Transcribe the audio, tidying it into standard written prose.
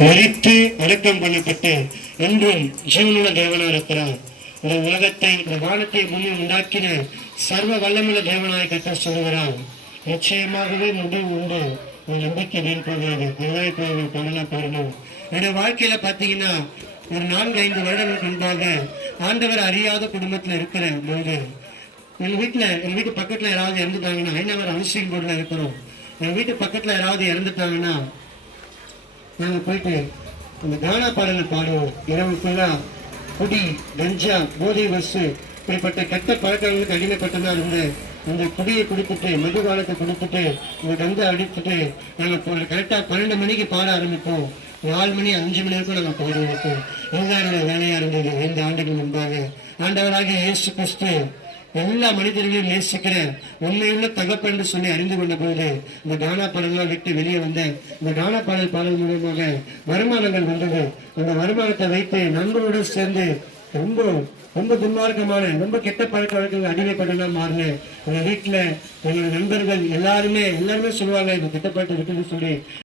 மரித்து அடக்கம் பண்ணப்பட்டு என்றும் ஜீவனுள்ள தேவனாக இருக்கிறார். இந்த உலகத்தை இந்த வானத்தை பூமி உண்டாக்கின சர்வ வல்லமுள்ள தேவனாய் கர்த்தர் சொல்லுகிறார். நிச்சயமாகவே முடிவு உண்டு. உன் நம்பிக்கை வீண் போகிறது. அதுதான் பண்ணலாம் போடணும். என்னுடைய வாழ்க்கையில பாத்தீங்கன்னா ஒரு 4-5 வருடங்களுக்கு முன்பாக ஆண்டவர் அறியாத குடும்பத்துல இருக்கிற போது எங்க வீட்டு பக்கத்துல யாராவது இறந்துட்டாங்கன்னா, ஐநவர் ஹவுசிங் போர்டுல இருக்கிறோம். எங்க வீட்டு பக்கத்துல யாராவது இறந்துட்டாங்கன்னா நாங்க போயிட்டு அந்த கானா பாடலை பாடுவோம். இரவு ஃபுல்லா குடி, கஞ்சா, போதை வசு இப்படிப்பட்ட கெட்ட பழக்கங்களுக்கு அடிமைப்பட்டதா இருந்து இந்த குடியை குடித்துட்டு மதுபானத்தை குடித்துட்டு இந்த கங்கை அடித்துட்டு நாங்கள் கரெக்டாக 12 மணிக்கு பாட ஆரம்பிப்போம். 4 மணி 5 மணி வரைக்கும் நாங்கள் பாட வைப்போம். இதுதான் என்னோட வேலையா இருந்தது 5 ஆண்டுகள் முன்பாக. ஆண்டவராக இயேசு கிறிஸ்து எல்லா மனிதர்களையும் நேசிக்கிற உண்மையுள்ள தகப்பன் என்று சொல்லி அறிந்து கொண்ட போது இந்த கானா பாடலாம் விட்டு வெளியே வந்த இந்த கானா பாடல் மூலமாக வருமானங்கள் வந்தது. அந்த வருமானத்தை வைத்து நண்பர்களுடன் சேர்ந்து ரொம்ப ரொம்ப துன்மார்க்கமான ரொம்ப கெட்ட பழக்க வழக்கங்கள் அடிமைப்பட்டனா மாறினேன். எங்க வீட்டுல எங்களோட நண்பர்கள் எல்லாருமே சொல்லுவாங்க இந்த கெட்ட பழக்கத்தை விட்டுன்னு சொல்லி.